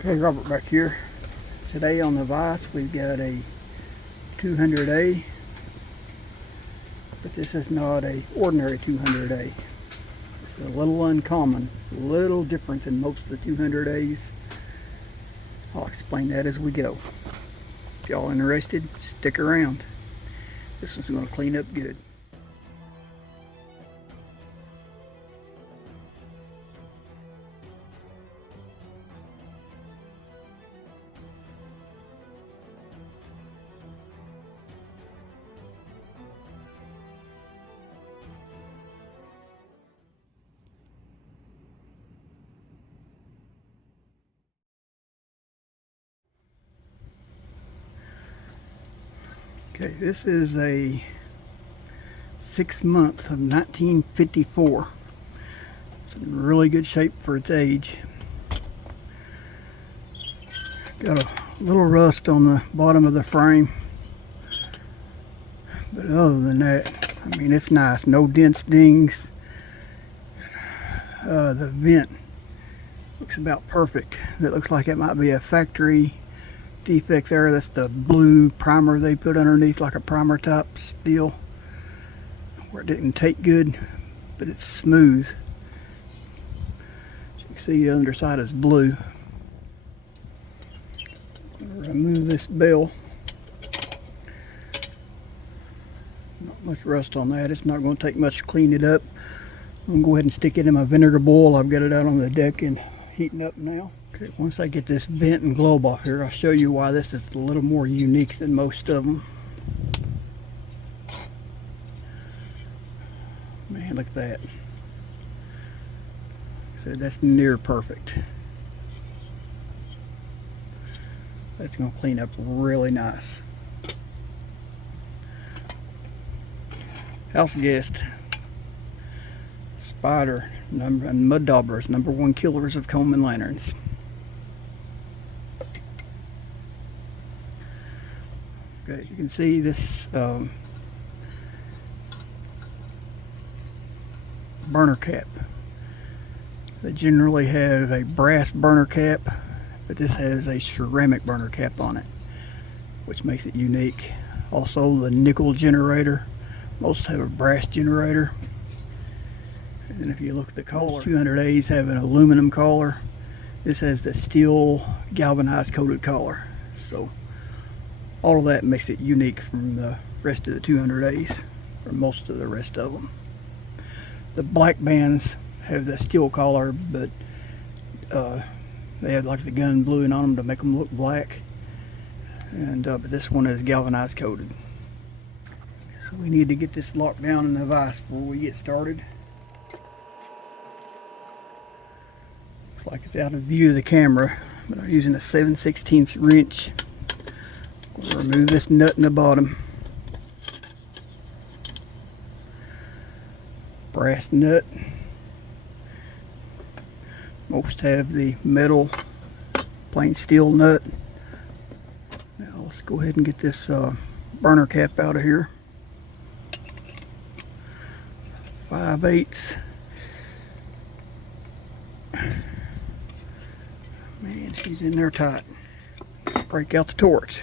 Okay, Robert back here. Today on the vise we've got a 200A, but this is not a ordinary 200A. It's a little uncommon, a little different than most of the 200As. I'll explain that as we go. If y'all interested, stick around. This one's going to clean up good. Okay, this is a 6 month of 1954. It's in really good shape for its age. Got a little rust on the bottom of the frame, but other than that, I mean, it's nice. No dents, dings. The vent looks about perfect. That looks like it might be a factory defect there. That's the blue primer they put underneath, like a primer type steel, where it didn't take good, but it's smooth. As you can see, the underside is blue. Remove this bell. Not much rust on that. It's not going to take much to clean it up. I'm going to go ahead and stick it in my vinegar boil. I've got it out on the deck and heating up now. Okay, once I get this vent and globe off here, I'll show you why this is a little more unique than most of them. Man, look at that. So that's near perfect. That's going to clean up really nice. House guest. Spider and mud daubers, #1 killers of Coleman lanterns. Okay, you can see this burner cap. They generally have a brass burner cap, but this has a ceramic burner cap on it, which makes it unique. Also, the nickel generator. Most have a brass generator. And if you look at the collar, 200As have an aluminum collar. This has the steel galvanized coated collar. So all of that makes it unique from the rest of the 200As, or most of the rest of them. The black bands have the steel collar, but they have like the gun bluing on them to make them look black. And but this one is galvanized coated. So we need to get this locked down in the vise before we get started. Looks like it's out of view of the camera, but I'm using a 7/16 wrench. I'm going to remove this nut in the bottom. Brass nut. Most have the metal plain steel nut. Now let's go ahead and get this burner cap out of here. 5/8. Man, she's in there tight. Let's break out the torch.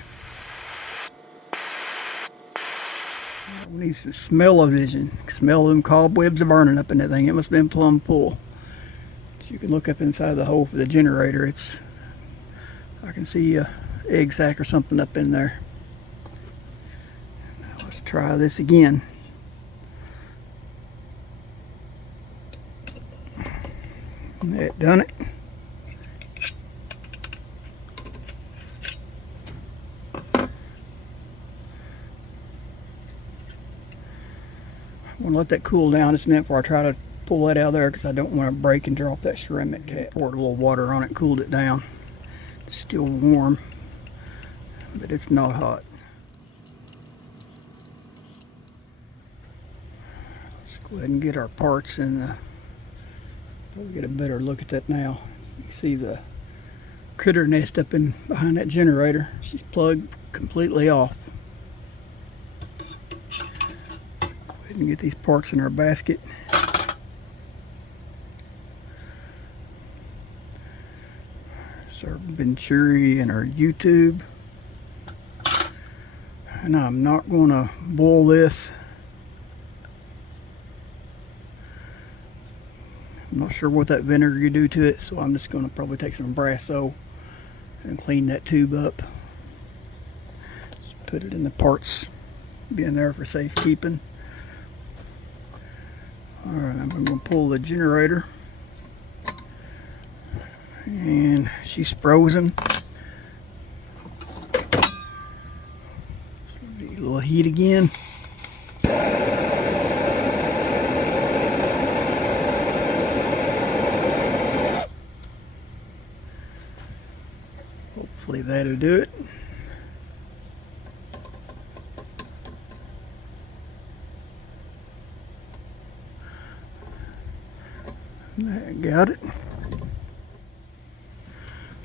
We need some smell-o-vision. Smell them cobwebs are burning up in that thing. It must have been plumb full. So you can look up inside the hole for the generator. I can see a egg sack or something up in there. Now let's try this again. That done it. I'm going to let that cool down just a minute before I try to pull that out of there, because I don't want to break and drop that ceramic cap. Poured a little water on it, cooled it down. It's still warm, but it's not hot. Let's go ahead and get our parts and we'll get a better look at that now. You can see the critter nest up in behind that generator. She's plugged completely off. And get these parts in our basket. It's our Venturi and our YouTube. And I'm not going to boil this. I'm not sure what that vinegar you do to it, so I'm just going to probably take some Brasso and clean that tube up. Just put it in the parts, being there for safekeeping. Alright, I'm going to pull the generator. And she's frozen. So need a little heat again. Hopefully that'll do it. That got it.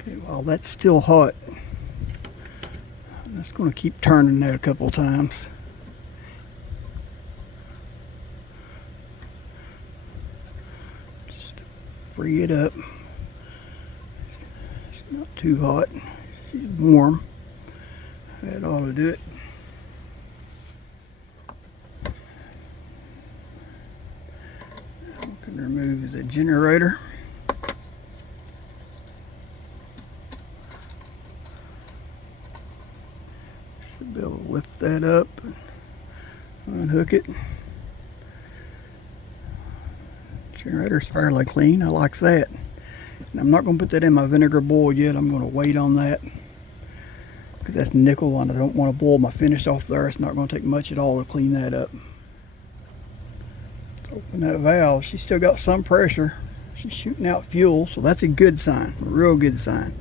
Okay, while that's still hot, I'm just going to keep turning that a couple of times. Just free it up. It's not too hot. She's warm. That ought to do it. We can remove the generator. Should be able to lift that up and unhook it. Generator's fairly clean. I like that. And I'm not going to put that in my vinegar boil yet. I'm going to wait on that because that's nickel and I don't want to boil my finish off there. It's not going to take much at all to clean that up. Let's open that valve. She's still got some pressure. She's shooting out fuel, so that's a good sign, a real good sign.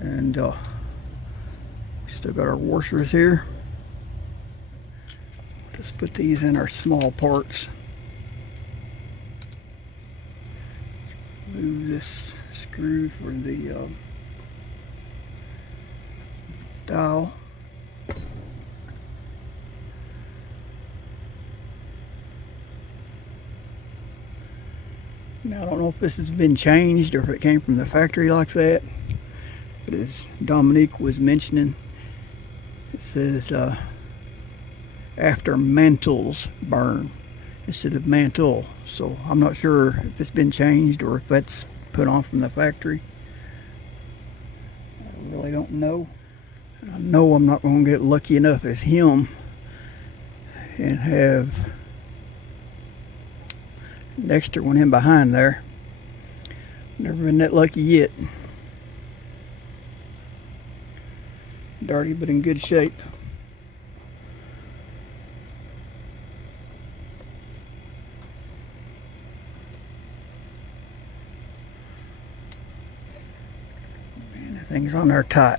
And still got our washers here. Just put these in our small parts. Move this screw for the dial. Now I don't know if this has been changed or if it came from the factory like that, but as Dominique was mentioning, it says after mantles burn instead of mantle. So I'm not sure if it's been changed or if that's put on from the factory. I really don't know. And I know I'm not going to get lucky enough as him and have an extra one in behind there. Never been that lucky yet. Dirty but in good shape. Man, that thing's on there tight.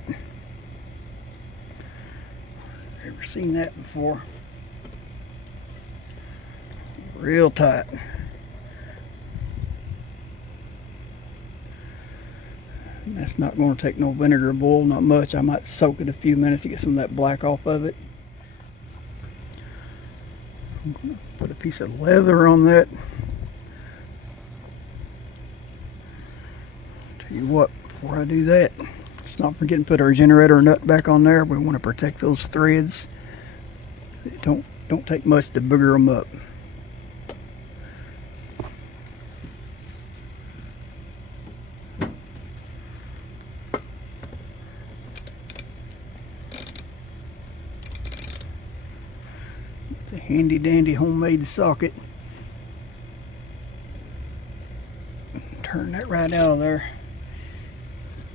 Never seen that before. Real tight. And that's not going to take no vinegar boil, not much. I might soak it a few minutes to get some of that black off of it. I'm going to put a piece of leather on that. Tell you what, before I do that, let's not forget to put our generator nut back on there. We want to protect those threads. It don't take much to booger them up. The handy dandy homemade socket. Turn that right out of there.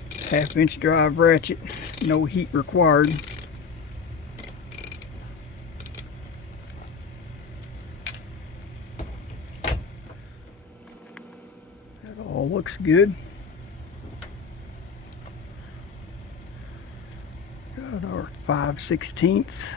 1/2-inch drive ratchet, no heat required. That all looks good. Got our 5/16.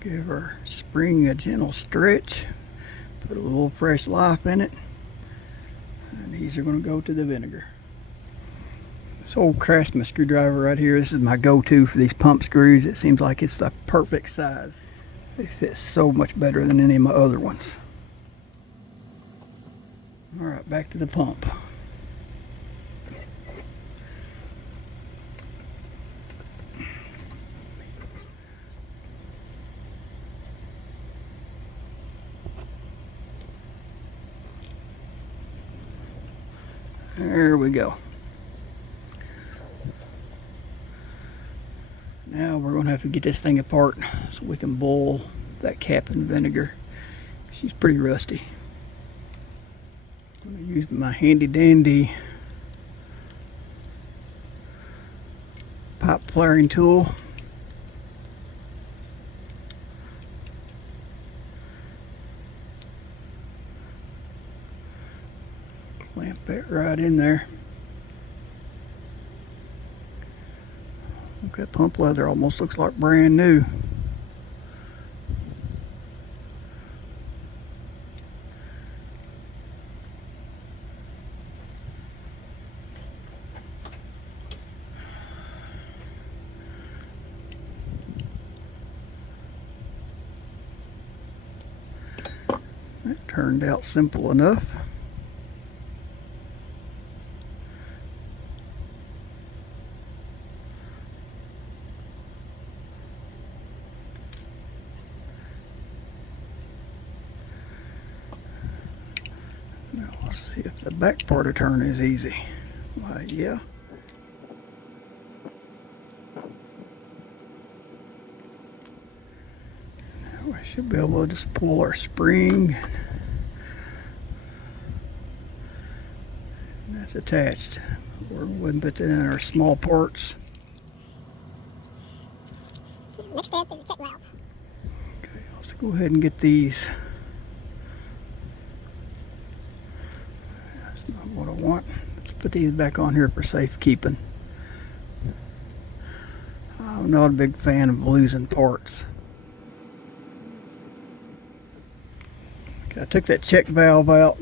Give our spring a gentle stretch, put a little fresh life in it, and these are going to go to the vinegar. This old Craftsman screwdriver right here, this is my go-to for these pump screws. It seems like it's the perfect size. They fit so much better than any of my other ones. Alright, back to the pump. There we go. Now we're going to have to get this thing apart so we can boil that cap in vinegar. She's pretty rusty. I'm going to use my handy dandy pipe flaring tool. Clamp that right in there. Look, that pump leather almost looks like brand new. That turned out simple enough. Now let's see if the back part of turn is easy. Why, yeah. Now we should be able to just pull our spring. And that's attached. We're going to put that in our small parts. Next step is the check valve. Okay, let's go ahead and get these. That's not what I want. Let's put these back on here for safekeeping. I'm not a big fan of losing parts. Okay, I took that check valve out.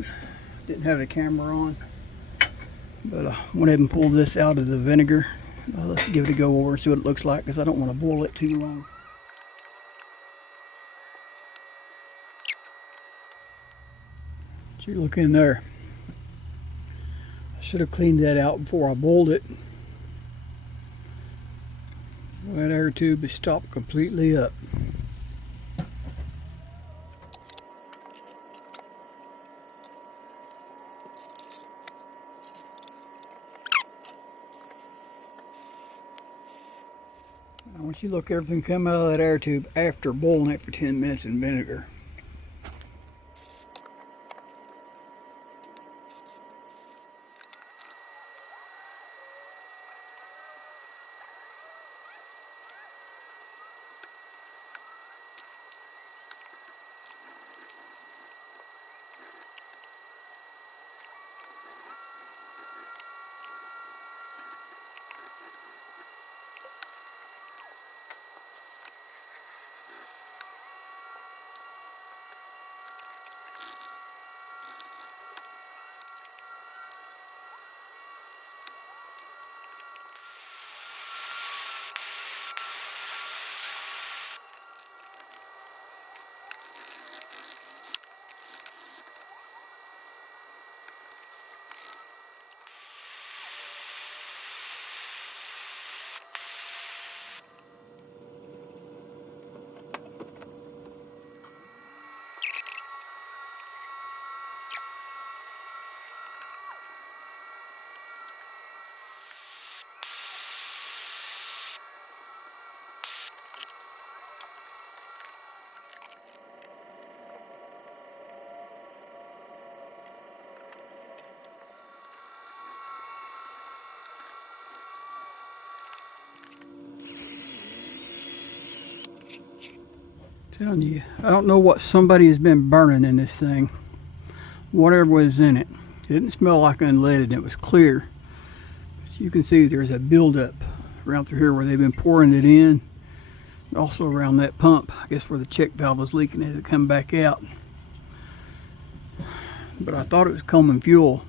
Didn't have the camera on, but I went ahead and pulled this out of the vinegar. Let's give it a go over and see what it looks like, because I don't want to boil it too long. So you look in there. I should have cleaned that out before I boiled it. That air tube is stopped completely up. I want you to look everything come out of that air tube after boiling it for 10 minutes in vinegar. Telling you, I don't know what somebody has been burning in this thing. Whatever was in it. It didn't smell like unleaded, it was clear. But you can see there's a buildup around through here where they've been pouring it in. Also around that pump, I guess where the check valve was leaking as it come back out. But I thought it was common fuel.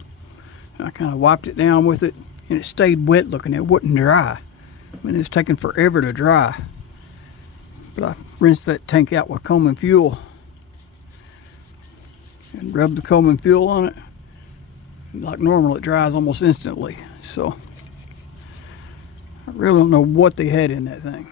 I kind of wiped it down with it, and it stayed wet looking. It wouldn't dry. I mean, it's taking forever to dry. But I rinsed that tank out with common fuel and rubbed the common fuel on it. Like normal, it dries almost instantly. So I really don't know what they had in that thing.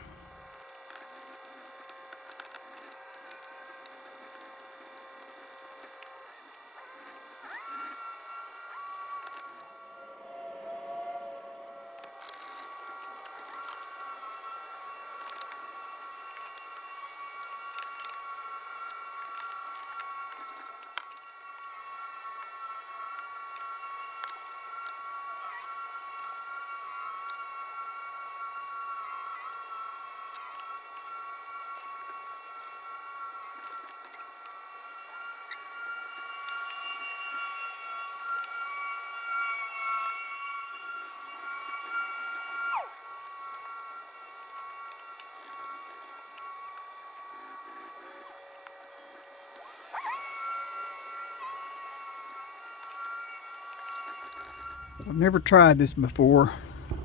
I've never tried this before,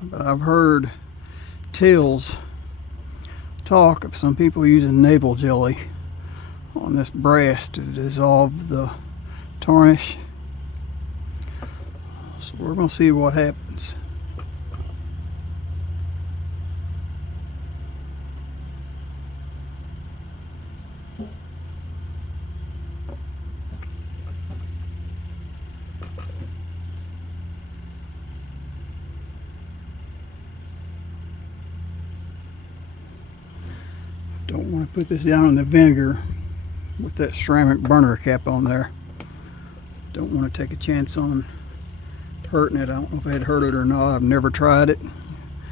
but I've heard tales talk of some people using navel jelly on this brass to dissolve the tarnish. So we're going to see what happens. Don't want to put this down in the vinegar with that ceramic burner cap on there. Don't want to take a chance on hurting it. I don't know if I'd hurt it or not. I've never tried it.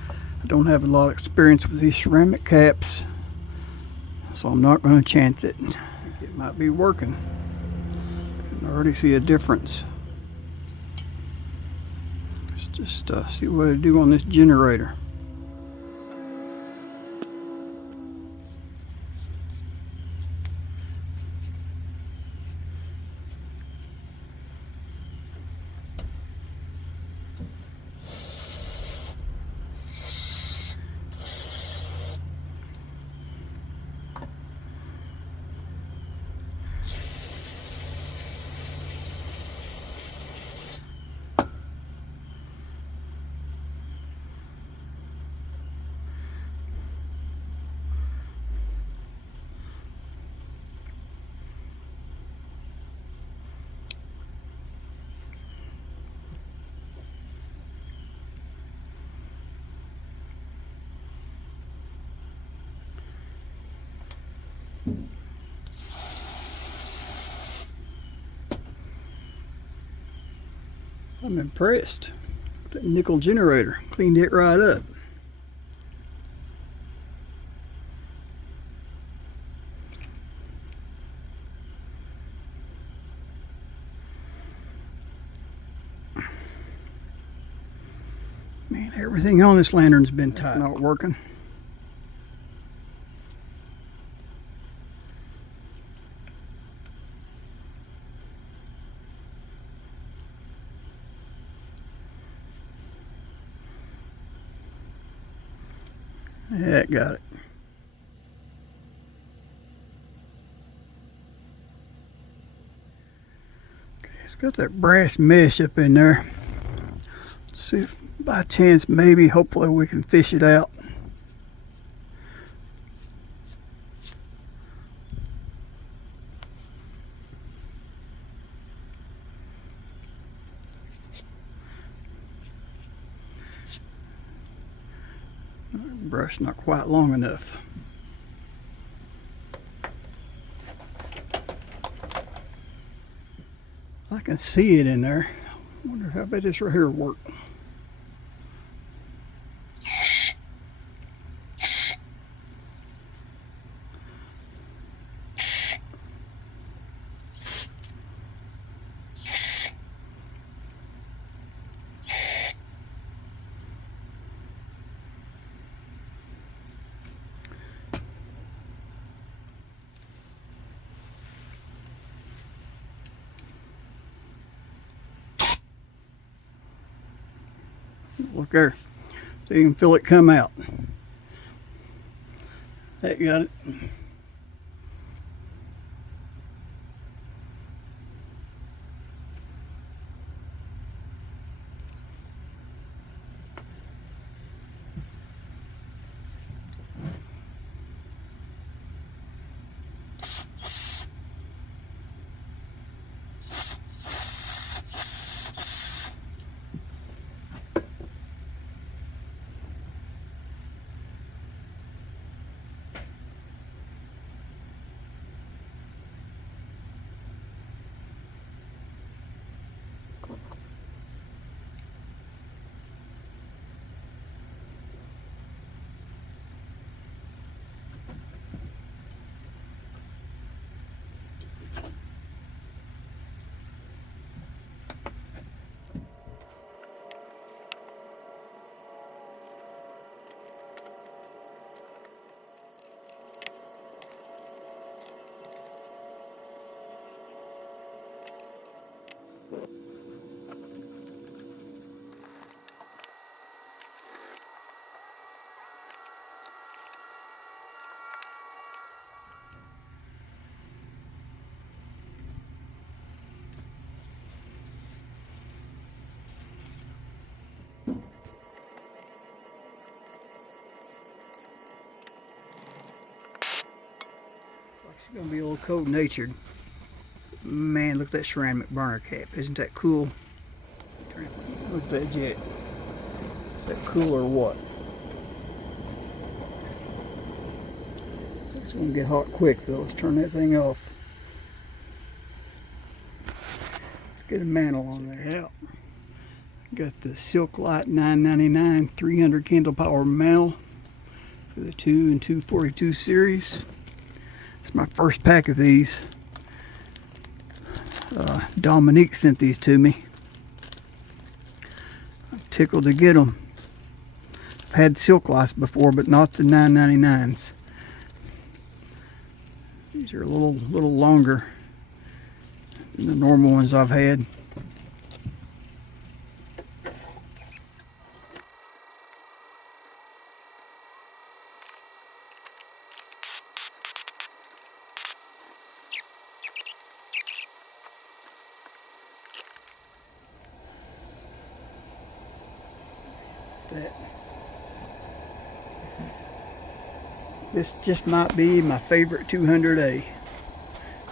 I don't have a lot of experience with these ceramic caps, so I'm not going to chance it. It might be working. I can already see a difference. Let's just see what I do on this generator. I'm impressed. That nickel generator cleaned it right up. Man, everything on this lantern's been tight. Not working. Yeah, it got it. Okay, it's got that brass mesh up in there. Let's see if by chance, maybe, hopefully we can fish it out. Brush not quite long enough. I can see it in there. I wonder how about this right here work. Look there. So you can feel it come out. That got it. She's gonna be a little cold-natured. Man, look at that ceramic burner cap. Isn't that cool? Look at that jet. Is that cool or what? It's gonna get hot quick though. Let's turn that thing off. Let's get a mantle on there. Yeah. Got the Silk Light $9.99 300 candle power mantle for the 2 and 242 series. It's my first pack of these. Dominique sent these to me. I'm tickled to get them. I've had silk lights before, but not the 9.99s. These are a little longer than the normal ones I've had. That. This just might be my favorite 200A.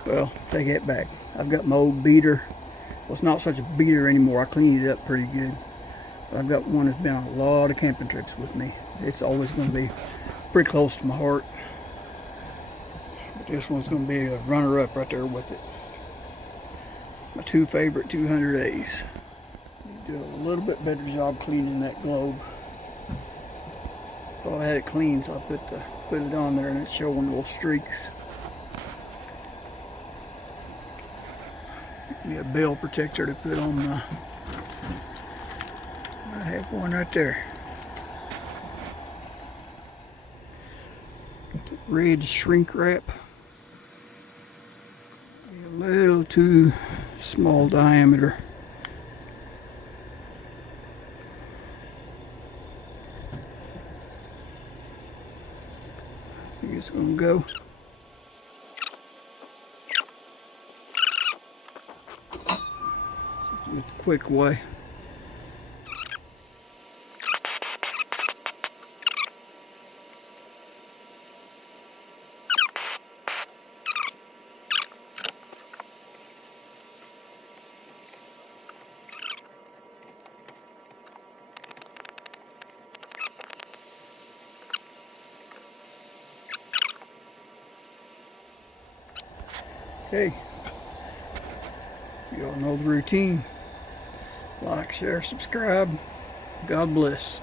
Well, take that back. I've got my old beater. Well, it's not such a beater anymore. I cleaned it up pretty good. But I've got one that's been on a lot of camping trips with me. It's always going to be pretty close to my heart. But this one's going to be a runner-up right there with it. My two favorite 200As. Do a little bit better job cleaning that globe. Thought I had it clean, so I put it on there and it's showing little streaks. Give me a bell protector to put on my. I have one right there. The red shrink wrap. A little too small diameter. I think it's going to go. Do it the quick way. Okay, you all know the routine. Like, share, subscribe. God bless.